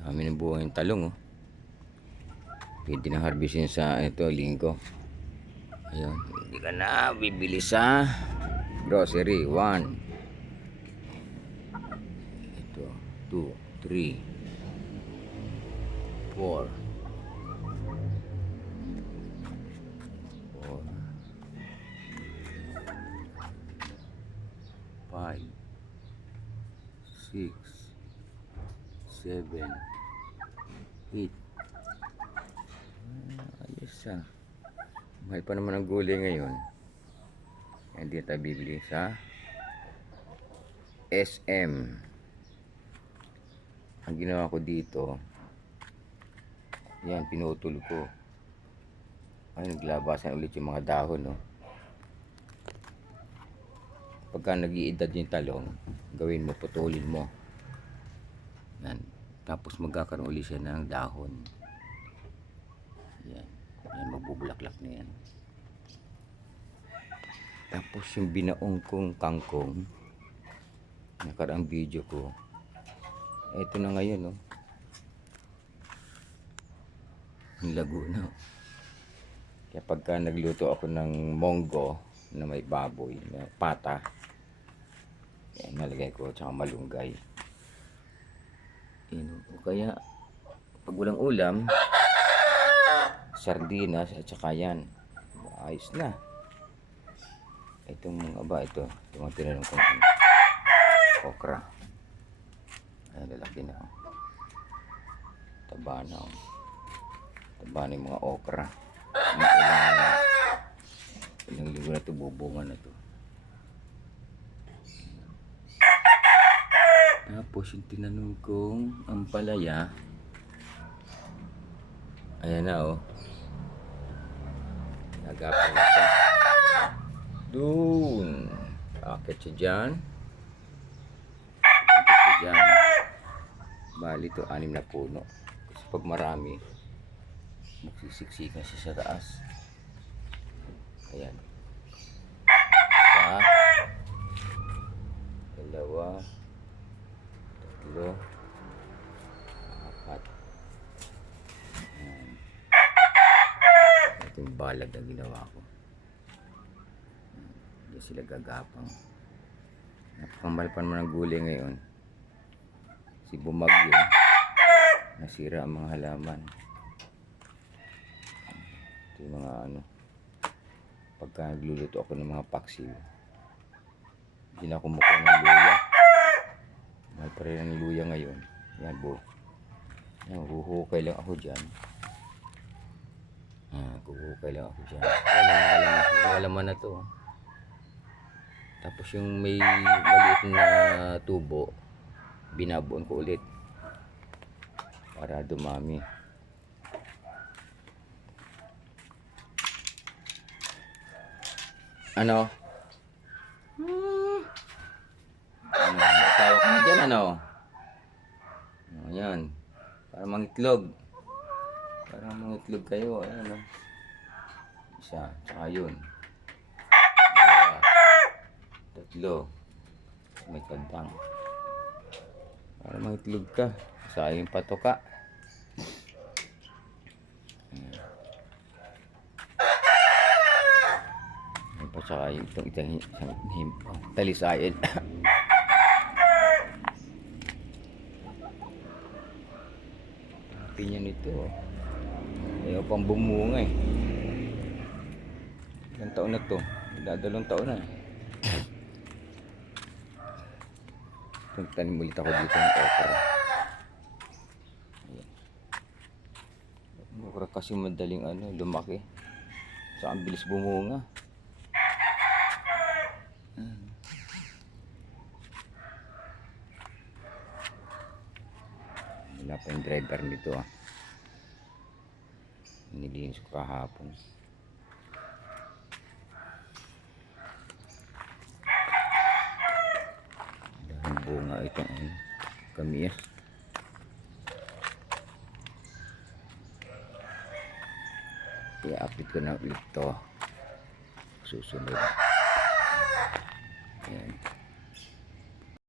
Dami ng buhay yung talong, oh. Pwede na harvestin sa ito linggo. Ayun, hindi ka na bibili sa grocery. 1, ito, 2, 3, 4, 5, 6, 7, 8. Ayos ah. Mahal pa naman ang gulay ngayon. Hindi tayo bibili sa SM. Ang ginawa ko dito, yan, pinutol ko. Ay, naglabasan ulit yung mga dahon, no? Pagka nag-iedad yung talong, gawin mo, putulin mo. Yan. Tapos magkakaroon ulit siya ng dahon. Yan. Yan, magbubulaklak na yan. Tapos yung binaong kong kangkong, nakaraang video ko, eto na ngayon, no? Ang lago na. Kaya pagka nagluto ako ng monggo na may baboy, na pata, yan, nalagay ko, tsaka malunggay. Yan, o kaya, pag walang ulam, sardinas, at saka yan, ayos na. Itong mga ba, ito mga tinanong kong okra. Ay, lalaki na. Taba na. Taba na yung mga okra. Ilang linggo na ito, bubungan na ito. Tapos yung tinanong kong ampalaya, ayan na, oh. Nagapang na siya. Doon. Akit siya dyan. Akit siya dyan. Bali ito, 6 na puno. Kasi pag marami, magsisiksikan siya sa taas. Ayan. 1, 2, 3, 4. Ayan. Ito yung balag na ginawa ko. Hindi sila gagapang. Napakamahal pa naman ang gulay ngayon. Si bumagyo, nasira ang mga halaman. Ito yung mga ano, pagka nagluluto ako ng mga paksiw, hindi na kumukuha ng luya. Mahal pa rin ang luya ngayon. Yan, yan, huhukay lang ako dyan. Huhukay lang ako dyan. Wala laman na to. Tapos yung may maliit na tubo, binabuon ko ulit para dumami. Ano? Asawa ka na dyan, ano? Ayan. Para mangitlog. Para mangitlog kayo. Ayan, no? Isa. Tsaka yun. 2. 3. May kantang. Para mangitlog ka. Sayang patoka. Ayan pa tsaka yung itong talisayan. Pinya nito, ayaw pang bumunga eh. Ilang taon na to? Dadalawang taon na. Tanim ulit ako dito ng okra. Okra kasi madaling ano, lumaki. So ang bilis bumunga. Wala pa yung driver nito ah. Nilinis ko kahapon. Dahil bunga itong kamias. I-update ko na ulit to. Susunod. Ayan.